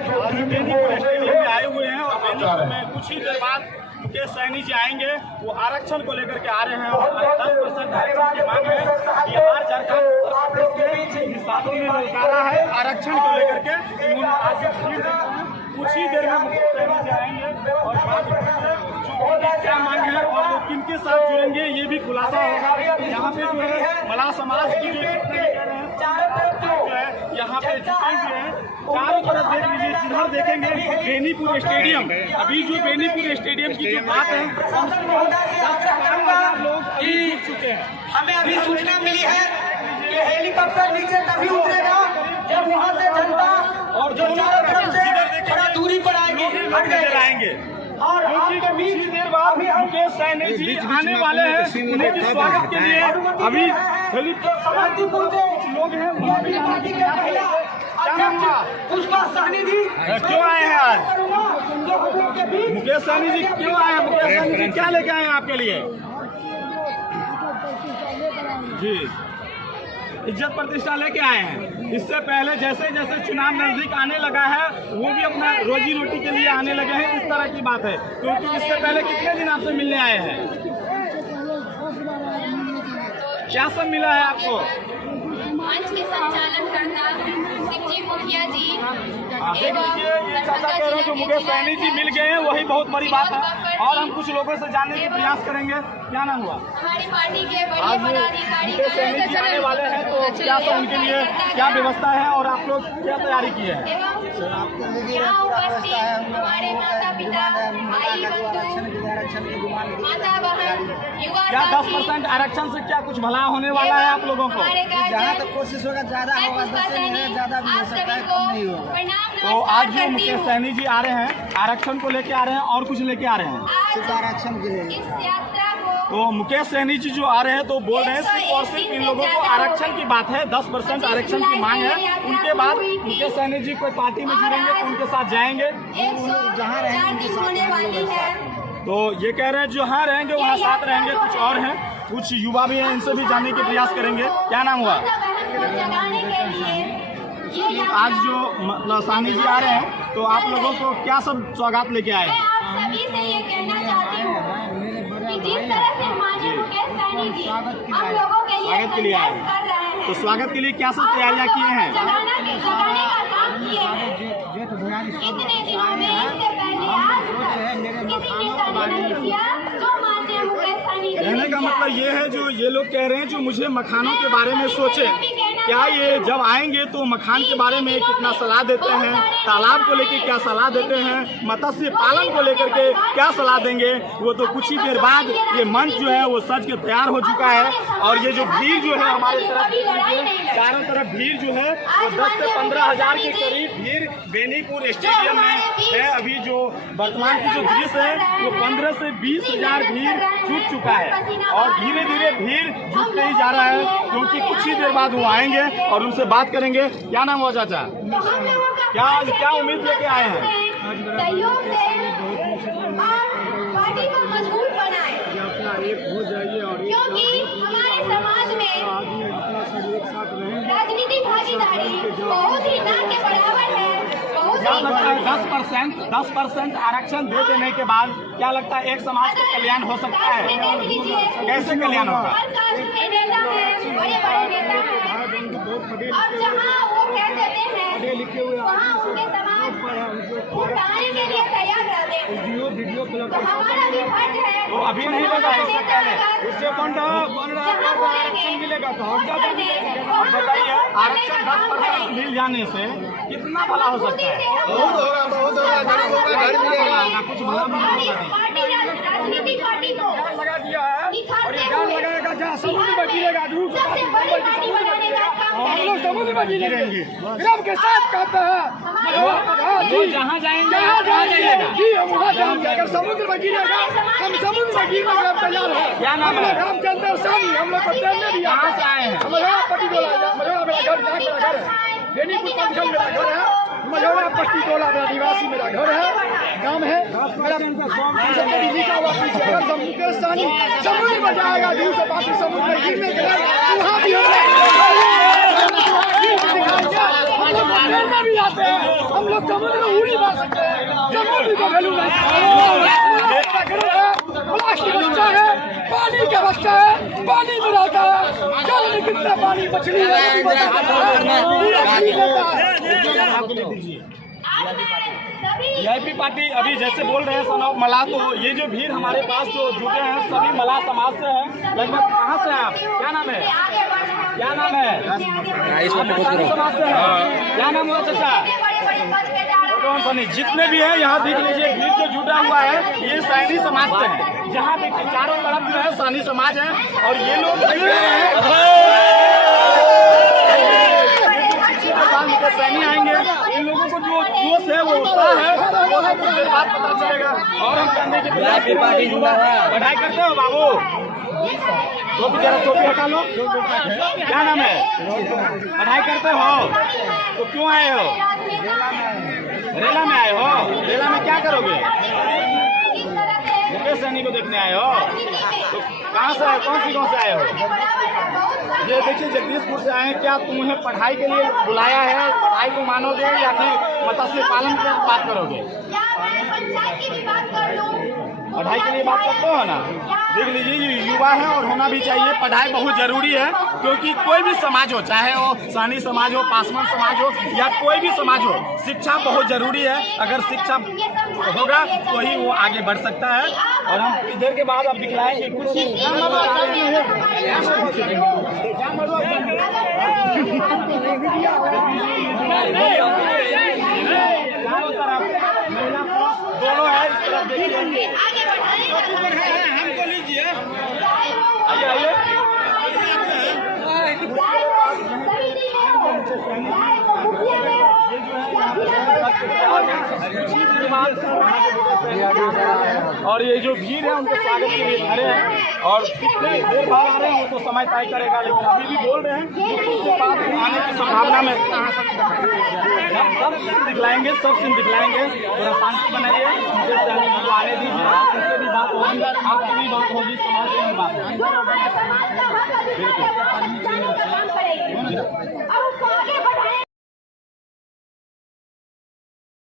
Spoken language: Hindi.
बेनीपुर स्टेडियम में आए हुए हैं और बेनीपुर में कुछ ही देर बाद मुकेश सहनी जी आएंगे। वो आरक्षण को लेकर के आ रहे हैं और 10% आरक्षण की मांग है। बिहार झारखंड साथों ने ललकारा है आरक्षण को लेकर के। कुछ ही देर में मुकेश सहनी जी आएंगे और क्या मांग है और वो किनके साथ जुड़ेंगे ये भी खुलासा होगा। यहाँ पे जो है मला समाज की जो है यहाँ पे जुटेंगे हैं। चारों तरफ देख लीजिए, जिधर देखेंगे बेनीपुर स्टेडियम। अभी जो बेनीपुर स्टेडियम की जो बात है, कम से कम 10,000 लोग अभी जुट चुके हैं। हमें अभी सूचना मिली है कि हेलीकॉप्टर नीचे तभी उतरेगा जब वहाँ से जनता और जो चारों तरफ से थोड़ा दूरी पर आएंगे और कुछ देर बाद मुकेश सहनी जी आने वाले हैं। उन्हें भी स्वागत के लिए अभी समस्तीपुर के लोग हैं पार्टी के पुष्पा सहनी जी क्यों आए हैं आज? मुकेश सहनी जी क्यों आए हैं? मुकेश सहनी जी क्या लेके आए हैं आपके लिए? जी इज्जत प्रतिष्ठा लेके आए हैं। इससे पहले जैसे जैसे चुनाव नजदीक आने लगा है वो भी अपना रोजी रोटी के लिए आने लगे हैं, इस तरह की बात है। क्योंकि इससे पहले कितने दिन आपसे मिलने आए हैं? क्या सब मिला है आपको? मंच के संचालनकर्ता शिवजी मुखिया जी देख लीजिए, ये चाचा कह रहे हैं जो मुकेश सहनी जी मिल गए हैं वही बहुत बड़ी बात है। और हम कुछ लोगों से जानने के प्रयास करेंगे। क्या नाम हुआ? हमारी पार्टी के बड़े आज पदाधिकारी मुकेश सहनी जी आने वाले हैं तो क्या सब उनके लिए क्या व्यवस्था है और आप लोग क्या तैयारी की है? यहाँ उपस्थित हमारे माता पिता भाई बंधु माता बहन युवा क्या 10% आरक्षण से क्या कुछ भला होने वाला है आप लोगों को? जहाँ तक कोशिश होगा ज्यादा होगा, ज्यादा भी हो सकता है, कम नहीं होगा। तो आज जो मुकेश सहनी जी आ रहे हैं आरक्षण को लेके आ रहे हैं और कुछ लेके आ रहे हैं? सिर्फ आरक्षण के लिए। इस यात्रा को तो मुकेश सहनी जी जो आ रहे हैं तो बोल रहे हैं सिर्फ और सिर्फ इन लोगों को आरक्षण की बात है, 10% आरक्षण की मांग है। उनके बाद मुकेश सहनी जी कोई पार्टी में जुड़ेंगे तो उनके साथ जाएंगे। जहाँ रहेंगे होने वाली है। तो ये कह रहे हैं जहाँ रहेंगे वहाँ साथ रहेंगे। कुछ और हैं, कुछ युवा भी हैं, इनसे भी जानने के प्रयास करेंगे। क्या नाम हुआ? आज जो मतलब सहनी जी आ रहे हैं तो आप लोगों को क्या सब सौगात लेके आए हैं? सभी से ये कहना चाहती हूँ कि जिस तरह से माननीय मुकेश सहनी जी हम लोगों के स्वागत के लिए आए हैं। कर रहे हैं, तो स्वागत के लिए क्या सब तैयारियां किए हैं? जगाने का काम किए हैं। इतने दिनों में इससे पहले आज किसी नेता ने नहीं किया जो माननीय मुकेश सहनी जी कहने का मतलब ये है जो ये लोग कह रहे हैं जो मुझे मखानों के बारे में सोचे, क्या ये जब आएंगे तो मखान के बारे में कितना सलाह देते हैं, तालाब को लेकर क्या सलाह देते हैं, मत्स्य पालन को लेकर के क्या सलाह देंगे, वो तो कुछ ही देर बाद ये मंच जो है वो सज के तैयार हो चुका है। और ये जो भीड़ जो है हमारे तरफ चारों तरफ भीड़ जो है वो 10 से 15 हजार के करीब भीड़ बेनीपुर स्टेडियम में है। अभी जो वर्तमान की जो दृश्य है वो 15 से 20 हजार भीड़ जुट चुका है और धीरे धीरे भीड़ जुटते ही जा रहा है क्योंकि कुछ ही देर बाद वो आएंगे और उनसे बात करेंगे। क्या नाम हुआ चाचा? क्या उम्मीद लेके आए हैं? सहयोग दें और पार्टी को मजबूत बनाएं, क्योंकि हमारे समाज में राजनीतिक भागीदारी बहुत ही ना के बराबर है। क्या लगता है 10% आरक्षण दे देने के बाद क्या लगता है एक समाज का कल्याण हो सकता है? कैसे कल्याण होगा? नेता है, बड़े बड़े नेता हैं, और जहाँ वो कह देते हैं वहाँ उनके समाज उठाने के लिए तैयार रहते हैं। तो हमारा भी फर्ज है। तो अभी नहीं लगा इससे पहले उससे आरक्षण मिलेगा तो और ज्यादा मिलेगा। अब बताइए आरक्षण 10% मिल जाने से कितना भला हो सकता है? बहुत होगा, बहुत होगा। घर मिलेगा, कुछ भला राजनीतिक पार्टी को लगा दिया है और ये जान लगाएगा जहाँ समुद्र में गिरेगा सबसे बड़ी पार्टी बनाने का काम हम लोग समुद्र में गिरेंगे के साथ कहते हैं जहाँ जाएंगे वहाँ जाइएगा जी, हम वहाँ जाएंगे। अगर समुद्र में गिरेगा हम समुद्र में गिरने के तैयार है। क्या नाम है? रामचंद्र सानी। हम लोग को ट्रेन में भी यहाँ से आए हैं। मझौरा पट्टी टोला मेरा घर है। बेनीपुर पंचगढ़ मेरा घर है। मझौरा पट्टी टोला मेरा निवासी मेरा घर है, गाँव है मेरा। लिखा हुआ पीछे अगर मुकेश सहनी समुद्र में जाएगा दूर से बाकी समुद्र में गिरने के लिए वहाँ भी हम भी आते हैं। हम लोग समुद्र में उड़ नहीं पा सकते हैं, समुद्र का वैल्यू नहीं। प्लास्टिक बच्चा है, पानी का बच्चा है, पानी में रहता है, जल में कितना पानी मछली वीआईपी पार्टी अभी जैसे बोल रहे हैं सनौब मलाह, तो ये जो भीड़ हमारे पास जो जुटे हैं सभी मलाह समाज से हैं। लगभग कहाँ से हैं आप? क्या नाम है? क्या नाम है? सैनी समाज से हैं। क्या नाम हुआ चाचा? सनी। जितने भी हैं यहाँ देख लीजिए, भीड़ जो जुटा हुआ है ये सैनी समाज से है। जहाँ देखिए चारों तरफ जो है सैनी समाज है और ये लोग सैनी आएंगे। इन लोगों को जो जोश है वो उत्साह है, वो हम कुछ देर बाद पता चलेगा। और हम करने की पढ़ाई करते हो बाबू? टोपी जरा टोपी हटा लो। क्या नाम है? पढ़ाई करते हो तो क्यों आए हो? रेला में आए हो? रेला में क्या करोगे? मुकेश सैनी को देखने आए हो? तो कहाँ से आए? कौन सी गाँव से आए हो? ये देखिए जगदीशपुर से आए हैं। क्या तुम्हें पढ़ाई के लिए बुलाया है? पढ़ाई को मानोगे या फिर मत्स्य पालन की बात करोगे? पढ़ाई के लिए बात करते हो ना? देख लीजिए ये युवा है और होना भी चाहिए। पढ़ाई बहुत जरूरी है, क्योंकि कोई भी समाज हो, चाहे वो सैनी समाज हो, पासवान समाज हो या कोई भी समाज हो, शिक्षा बहुत जरूरी है। अगर शिक्षा होगा तो ही वो आगे बढ़ सकता है। और हम कुछ देर के बाद अब दिखलाएंगे कुछ दोनों है। इस तरफ देखिए, हमको लीजिए, आइए आइए। और ये जो भीड़ है उनके स्वागत के लिए खड़े हैं और कितने देर बाद आ रहे हैं वो तो समय तय करेगा, लेकिन अभी भी बोल रहे हैं उसके बाद आने की संभावना में सब सीन दिखलाएंगे, सब सीन दिखलाएंगे। थोड़ा शांति बनाइए, उनसे आने दीजिए, उनसे भी बात होगी, आपकी भी बात होगी, समाज की भी बात होगी।